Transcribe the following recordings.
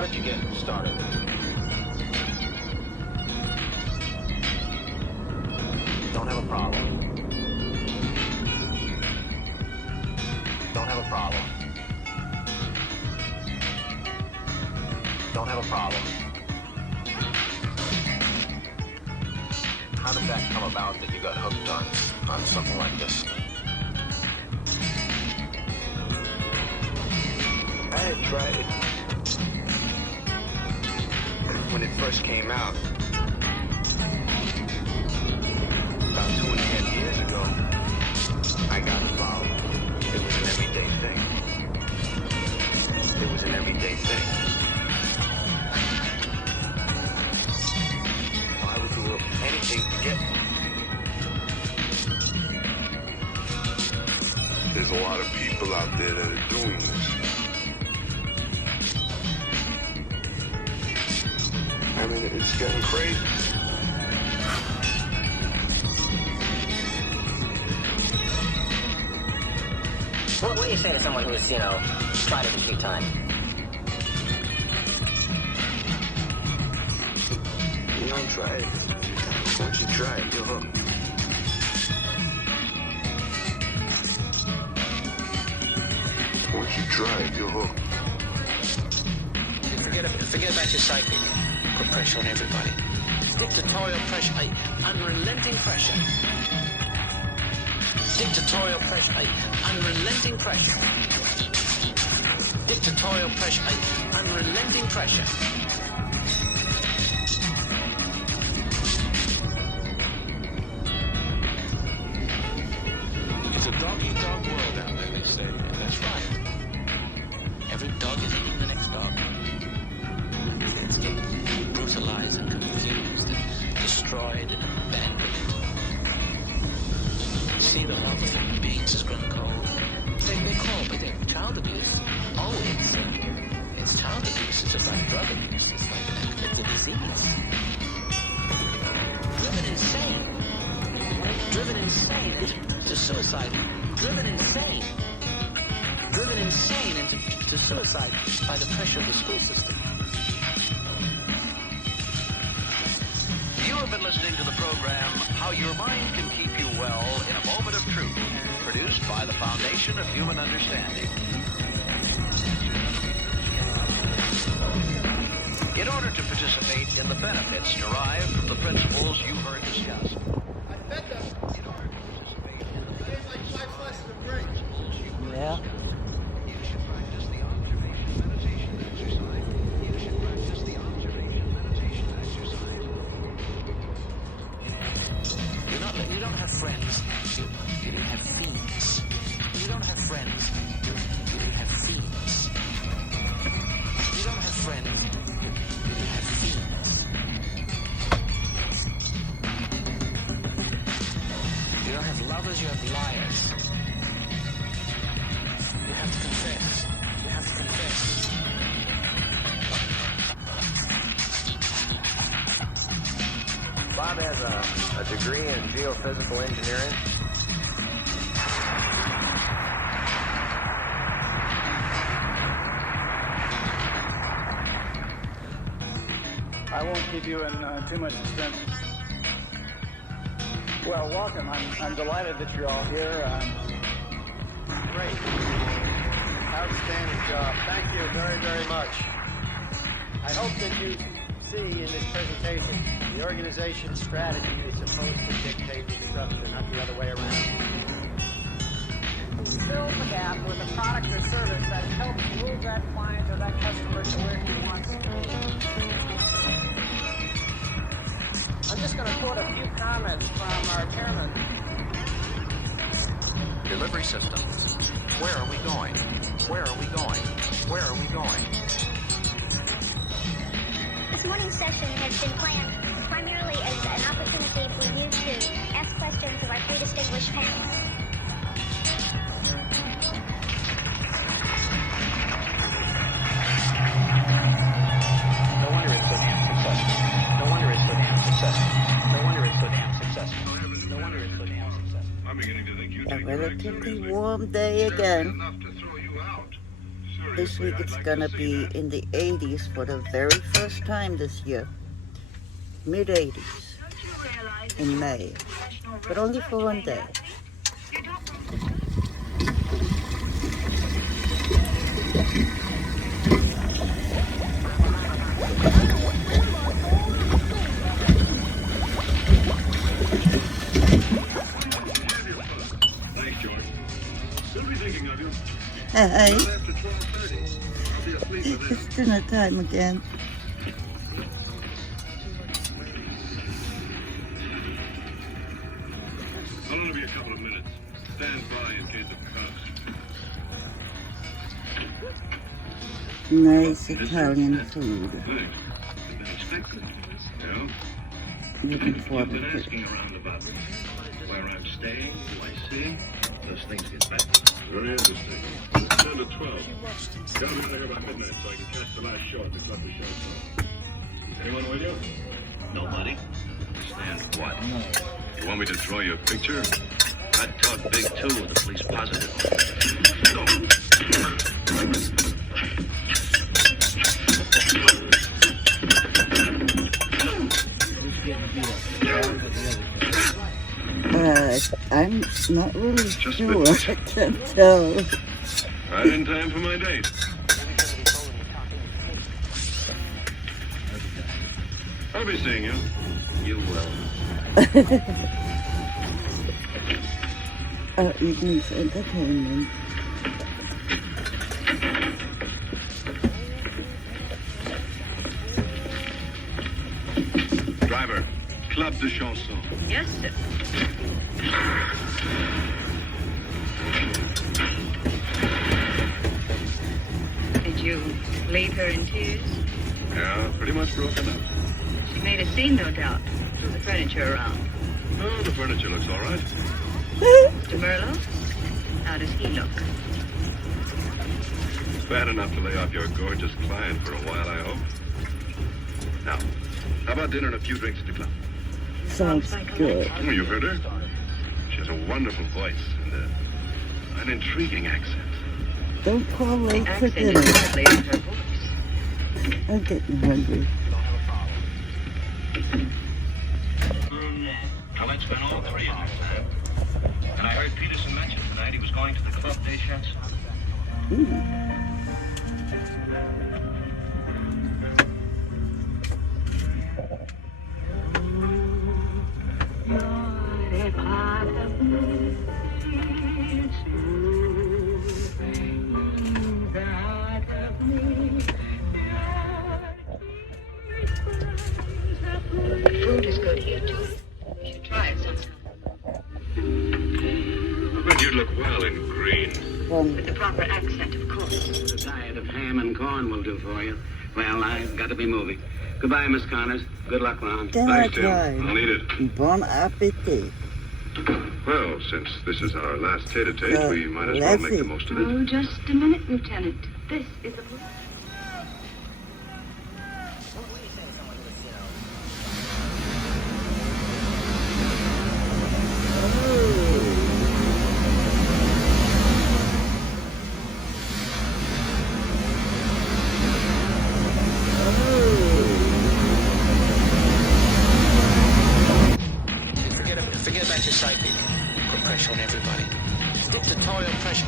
How did you get started? Don't have a problem. Don't have a problem. Don't have a problem. How did that come about that you got hooked on something like this? I had tried it when it first came out. About 2.5 years ago, I got involved. It was an everyday thing. It was an everyday thing. I would do anything to get. There's a lot of people out there that are doing this. I mean, it's getting crazy. What do you say to someone who's, tried it a few times? You don't try it. Once you try it, you're hooked. Once you try it, you're hooked. Forget about your psychic. Put pressure on everybody. Dictatorial pressure, unrelenting pressure. Dictatorial pressure, unrelenting pressure. Dictatorial pressure, unrelenting pressure. It's a dog-eat-dog world out there, they say. And that's right. Every dog is eating the next dog. It's getting brutalized and confused and destroyed and abandoned. See, the love of human beings has grown cold. They call it, but child abuse. Oh, it's child abuse. It's just like drug abuse. It's a disease. Driven insane. Driven insane into suicide. Driven insane. Driven insane into suicide by the pressure of the school system. You have been listening to the program, How Your Mind Can Keep You Well in a Moment of Truth, produced by the Foundation of Human Understanding. In order to participate in the benefits derived from the principles you heard discussed. I fed them. In order to participate in the I ate like 5 slices of bread. principles you heard Yeah. you should practice the observation meditation exercise. You should practice the observation meditation exercise. You don't have friends. You have fiends. You don't have friends. You have fiends. You don't have friends. You have fiends. You don't have lovers. You have liars. You have to confess. You have to confess. Bob has a degree in geophysical engineering. I won't keep you in too much suspense. Well, welcome. I'm delighted that you're all here. Great. Outstanding job. Thank you very, very much. I hope that you see in this presentation the organization's strategy is supposed to dictate the structure, not the other way around. Fill the gap with a product or service that helps move that client or that customer to where he wants to be. I'm just going to quote a few comments from our chairman. Delivery system. Where are we going? Where are we going? Where are we going? This morning's session has been planned primarily as an opportunity for you to ask questions of our three distinguished panelists. No wonder it's so damn successful. No wonder it's so damn successful. No wonder it's so damn successful. No wonder it's so damn successful. I'm beginning to think you A take your relatively seriously. warm day again. Enough to throw you out. this week it's gonna be in the 80s for the very first time this year. Mid-80s in May, but only for one day. Hey, it's dinner time again. I'll only be a couple of minutes. Stand by in case of cuffs. Nice Italian food. Looking forward to it. Asking around about where I'm staying, who I see. Those things get back. Very interesting. It's 10 to 12. Gotta be there about midnight so I can catch the last show at the club to show. Anyone with you? Nobody. Stand what? You want me to draw you a picture? I'd talk big too, the police positive. Go. I'm not really sure. I can't tell. Right in time for my date. I'll be seeing you. You will. Evening's entertainment. Driver, Club de Chanson. Yes, sir. Did you leave her in tears? Yeah, pretty much broken up. She made a scene, no doubt. Threw the furniture around. Oh, the furniture looks all right. Mr. Merlo, how does he look? Bad enough to lay off your gorgeous client for a while, I hope. Now, how about dinner and a few drinks at the club? Sounds good. Oh, you've heard her? She has a wonderful voice and an intriguing accent. Don't call late The for accent dinner. is hardly in her voice. I'm getting hungry. Well, that's been all three of us. And I heard Peterson mention tonight he was going to the Club des Chansons. The food is good here, too. You should try it sometime. I bet you'd look well in green. With the proper accent, of course. A diet of ham and corn will do for you. Well, I've got to be moving. Goodbye, Miss Connors. Good luck, Ron. Dinner Thanks, Tim. time. I'll eat it. Bon appetit. Well, since this is our last tete-a-tete, we might as well make the most of it. Oh, just a minute, Lieutenant. This is a... Forget about your psychic. Put pressure on everybody. Dictatorial pressure,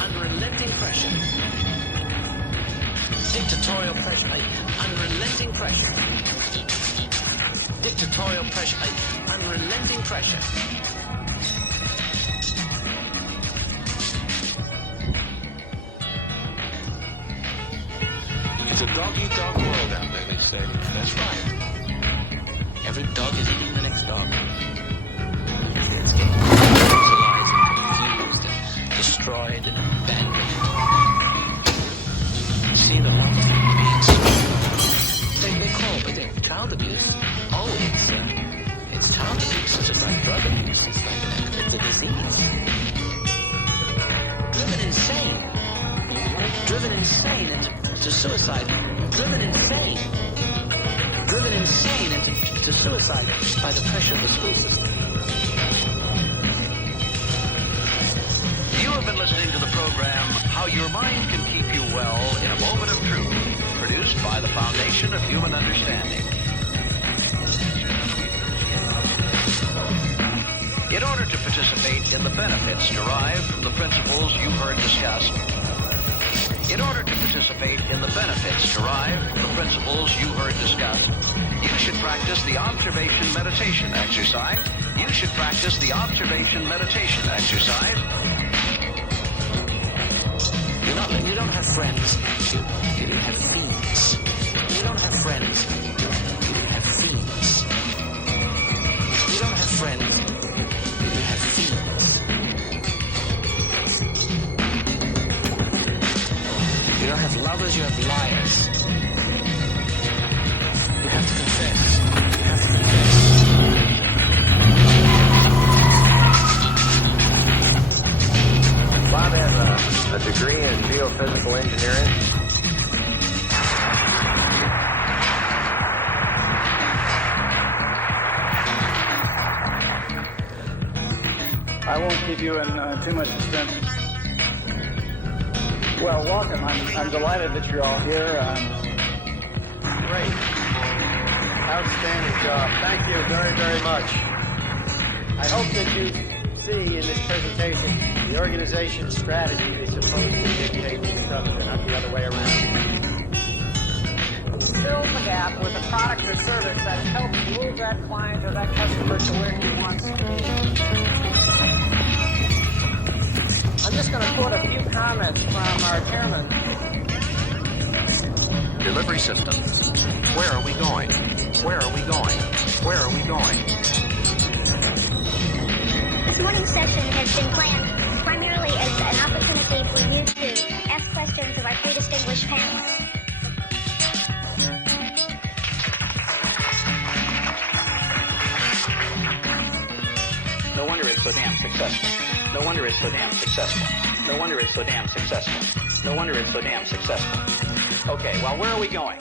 unrelenting pressure. Dictatorial pressure, unrelenting pressure. Dictatorial pressure, unrelenting pressure. It's a dog-eat-dog world out there, they say. That's right. Every dog is eating the next dog. It's getting brutalized and confused and destroyed and abandoned. You see, the laws of being they call it child abuse. Oh, it's child abuse, just like drug abuse. It's like a disease. Driven insane into suicide. Driven insane into suicide by the pressure of the school system. You have been listening to the program, How Your Mind Can Keep You well in a moment of truth, produced by the foundation of human understanding. In order to participate in the benefits derived from the principles you heard discussed, you should practice the observation meditation exercise. You don't have friends. You have fiends. You don't have friends. You have fiends. You don't have friends. You have fiends. You don't have lovers. You have liars. You have to confess. You have to confess. Bob has a degree in geophysical engineering. I won't keep you in too much suspense. Well, welcome. I'm delighted that you're all here. Great. Outstanding job. Thank you very, very much. I hope that you see in this presentation the organization's strategy is supposed to dictate the structure, not the other way around. Fill the gap with a product or service that helps move that client or that customer to where he wants to be. I'm just going to quote a few comments from our chairman. Delivery systems. Where are we going? Where are we going? Where are we going? This morning's session has been planned primarily as an opportunity for you to ask questions of our three distinguished panelists. No wonder it's so damn successful. No wonder it's so damn successful. No wonder it's so damn successful. No wonder it's so damn successful. Okay, well, where are we going?